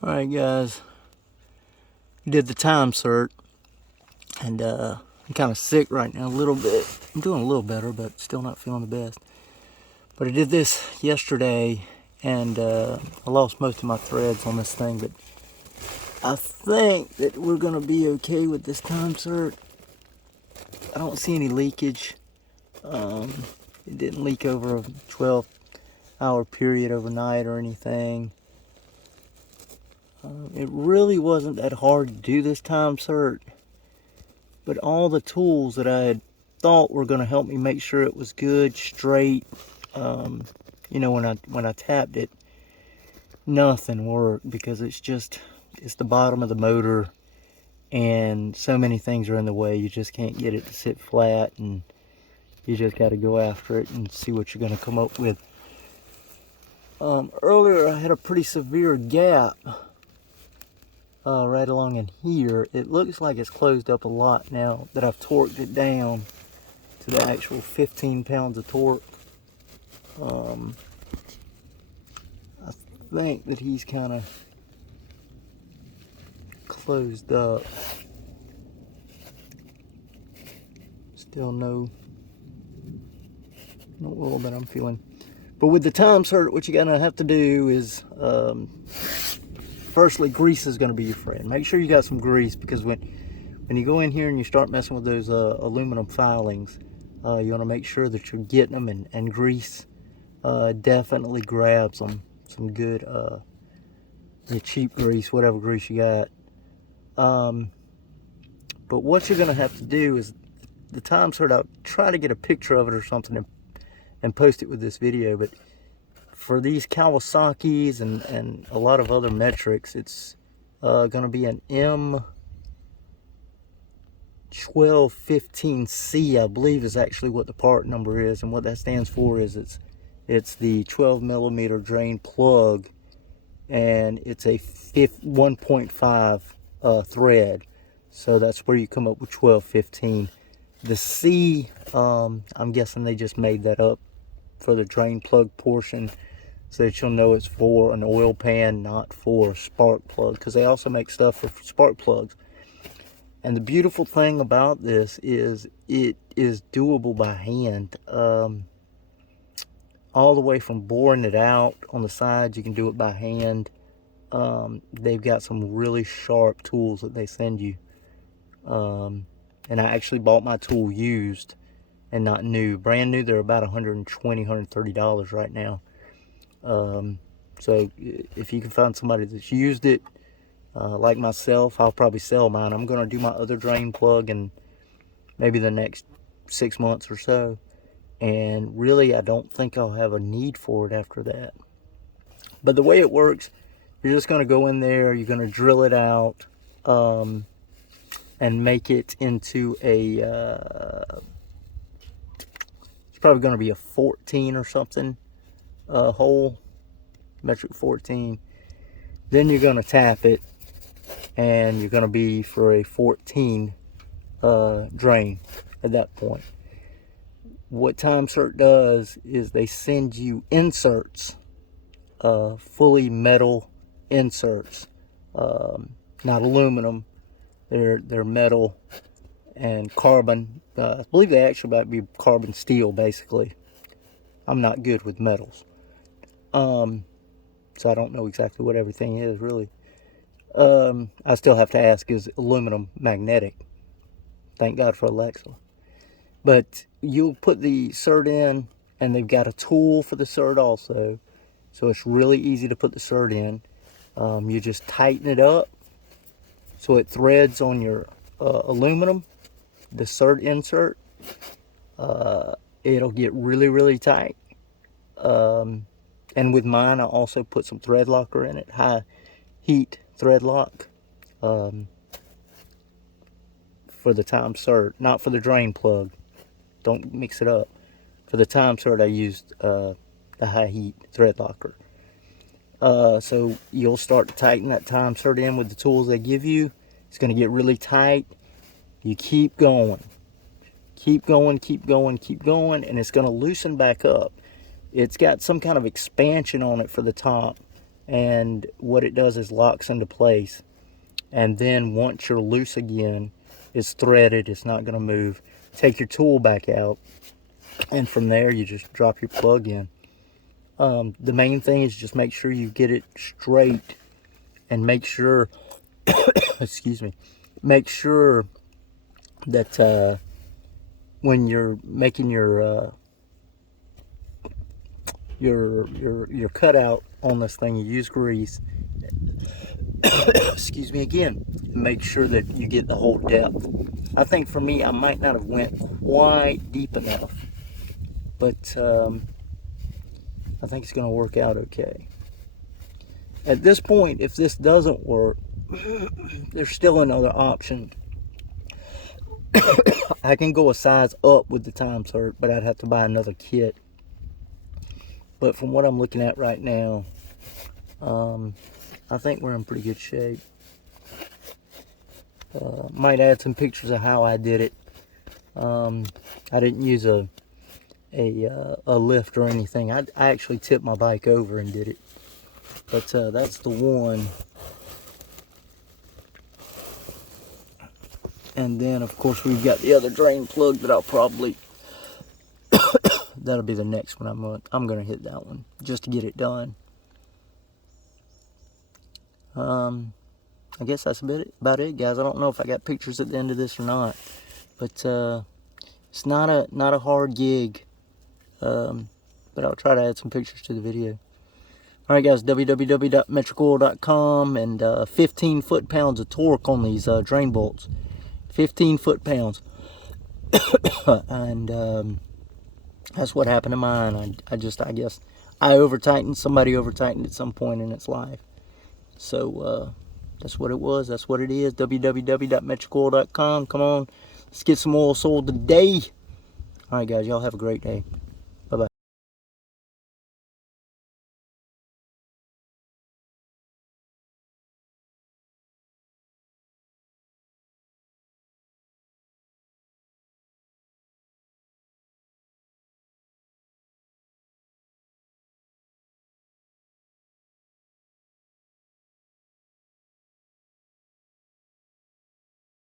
Alright guys, we did the time sert, and I'm kind of sick right now a little bit. I'm doing a little better, but still not feeling the best. But I did this yesterday, and I lost most of my threads on this thing, but I think that we're going to be okay with this time sert. I don't see any leakage. It didn't leak over a 12-hour period overnight or anything. It really wasn't that hard to do this time sert, but all the tools that I had thought were going to help me make sure it was good, straight, when I tapped it, nothing worked, because it's the bottom of the motor, and so many things are in the way. You just can't get it to sit flat, and you just got to go after it and see what you're going to come up with. Earlier I had a pretty severe gap right along in here. It looks like it's closed up a lot now that I've torqued it down to the actual 15 pounds of torque. I think that he's kind of closed up. Still no oil that I'm feeling. But with the time sert, what you're gonna have to do is, firstly, grease is gonna be your friend. Make sure you got some grease, because when you go in here and you start messing with those aluminum filings, you want to make sure that you're getting them, and grease definitely grabs them. Some good cheap grease, whatever grease you got. But what you're going to have to do is, the time sert, I'll try to get a picture of it or something and post it with this video, but for these Kawasaki's and a lot of other metrics, it's going to be an M1215C, I believe, is actually what the part number is, and what that stands for is it's the 12 millimeter drain plug, and it's a 1.5 thread, so that's where you come up with 1215. The C, I'm guessing they just made that up for the drain plug portion, so that you'll know it's for an oil pan, not for a spark plug, because they also make stuff for spark plugs. And the beautiful thing about this is it is doable by hand. All the way from boring it out on the sides, you can do it by hand. They've got some really sharp tools that they send you. And I actually bought my tool used and not new. Brand new, they're about $120, $130 right now. So if you can find somebody that's used it, like myself, I'll probably sell mine. I'm going to do my other drain plug in maybe the next 6 months or so. And really, I don't think I'll have a need for it after that. But the way it works, you're just going to go in there, you're going to drill it out, and make it into a, it's probably going to be a 14 or something, hole, metric 14. Then you're going to tap it, and you're going to be for a 14 drain at that point. What time sert does is they send you inserts, fully metal inserts, not aluminum. They're metal and carbon. I believe they actually might be carbon steel, basically. I'm not good with metals, so I don't know exactly what everything is, really. I still have to ask, is aluminum magnetic? Thank God for Alexa. But you'll put the sert in, and they've got a tool for the sert also, so it's really easy to put the sert in. You just tighten it up so it threads on your aluminum, the sert insert. It'll get really, really tight. And with mine, I also put some thread locker in it, high heat thread lock, for the time sert, not for the drain plug. Don't mix it up. For the time sert, I used the high heat thread locker. So you'll start to tighten that time sert in with the tools they give you. It's going to get really tight. You keep going, keep going, keep going, keep going, and it's going to loosen back up. It's got some kind of expansion on it for the top, and what it does is locks into place. And then once you're loose again, it's threaded, it's not going to move. Take your tool back out, and from there you just drop your plug in. The main thing is just make sure you get it straight, and make sure excuse me, make sure that when you're making your cutout on this thing, you use grease. Excuse me again. Make sure that you get the whole depth. I think for me, I might not have went quite deep enough, but I think it's going to work out okay. At this point, if this doesn't work, there's still another option. I can go a size up with the time sert, but I'd have to buy another kit. But from what I'm looking at right now, I think we're in pretty good shape. Might add some pictures of how I did it. I didn't use a lift or anything. I actually tipped my bike over and did it. But that's the one. And then of course we've got the other drain plug that I'll probably that'll be the next one. I'm gonna hit that one just to get it done. I guess that's about it, guys. I don't know if I got pictures at the end of this or not, but it's not a hard gig. But I'll try to add some pictures to the video. All right, guys. www.MEtricoil.com, and 15 foot-pounds of torque on these drain bolts. 15 foot-pounds, and that's what happened to mine. I guess I over-tightened. Somebody over-tightened at some point in its life. So that's what it was. That's what it is. www.MEtricoil.com. Come on, let's get some oil sold today. All right, guys. Y'all have a great day.